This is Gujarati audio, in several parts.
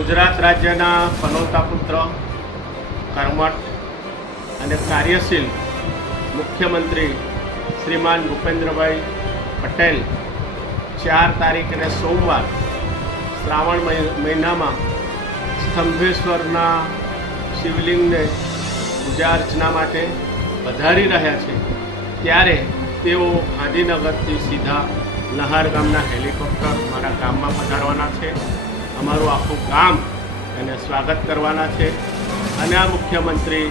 ગુજરાત રાજ્યના પનોતા પુત્ર કર્મઠ અને કાર્યશીલ મુખ્યમંત્રી શ્રીમાન ભૂપેન્દ્રભાઈ પટેલ ચાર તારીખને સોમવાર શ્રાવણ મહિનામાં સ્તંભેશ્વરના શિવલિંગને પૂજા અર્ચના માટે વધારી રહ્યા છે ત્યારે તેઓ ગાંધીનગરથી સીધા નહાર ગામના હેલિકોપ્ટર મારા ગામમાં પધારવાના છે અમારું આખું ગામ એને સ્વાગત કરવાના છે અને આ મુખ્યમંત્રી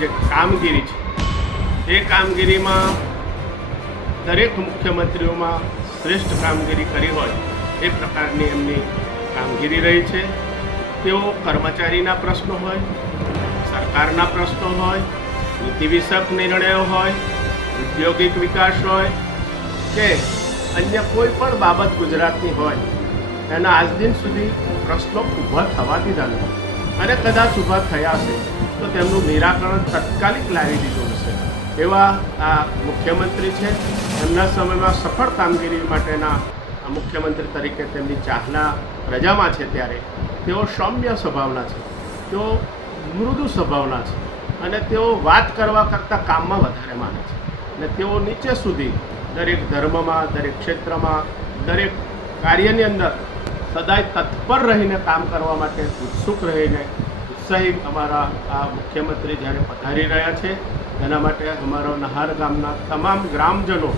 જે કામગીરી છે એ કામગીરીમાં દરેક મુખ્યમંત્રીઓમાં શ્રેષ્ઠ કામગીરી કરી હોય એ પ્રકારની એમની કામગીરી રહી છે તેઓ કર્મચારીના પ્રશ્નો હોય સરકારના પ્રશ્નો હોય નીતિ વિષયક નિર્ણયો હોય ઉદ્યોગિક વિકાસ હોય કે અન્ય કોઈ પણ બાબત ગુજરાતની હોય એના આજ દિન સુધી પ્રશ્નો ઊભા થવાથી દીધા નથી અને કદાચ ઊભા થયા છે તો તેમનું નિરાકરણ તત્કાલિક લાવી દીધું હશે એવા આ મુખ્યમંત્રી છે એમના સમયમાં સફળ કામગીરી માટેના મુખ્યમંત્રી તરીકે તેમની ચાહના પ્રજામાં છે ત્યારે તેઓ સૌમ્ય સ્વભાવના છે તેઓ મૃદુ સ્વભાવના છે અને તેઓ વાત કરવા કરતાં કામમાં વધારે માને છે અને તેઓ નીચે સુધી દરેક ધર્મમાં દરેક ક્ષેત્રમાં દરેક કાર્યની અંદર સદાય તત્પર રહીને કામ કરવા માટે ઉત્સુક રહીને ઉત્સાહી અમારા આ મુખ્યમંત્રી જ્યારે પધારી રહ્યા છે એના માટે અમારા નહાર ગામના તમામ ગ્રામજનો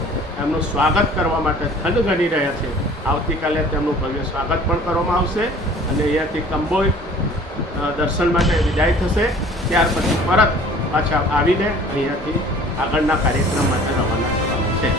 એમનું સ્વાગત કરવા માટે થનગની રહ્યા છે આવતીકાલે તેમનું ભવ્ય સ્વાગત પણ કરવામાં આવશે અને અહીંયાથી કંબોઈ દર્શન માટે વિદાય થશે ત્યાર પછી પરત પાછા આવીને અહીંયાથી આગળના કાર્યક્રમ માટે રવાના કરવાનું છે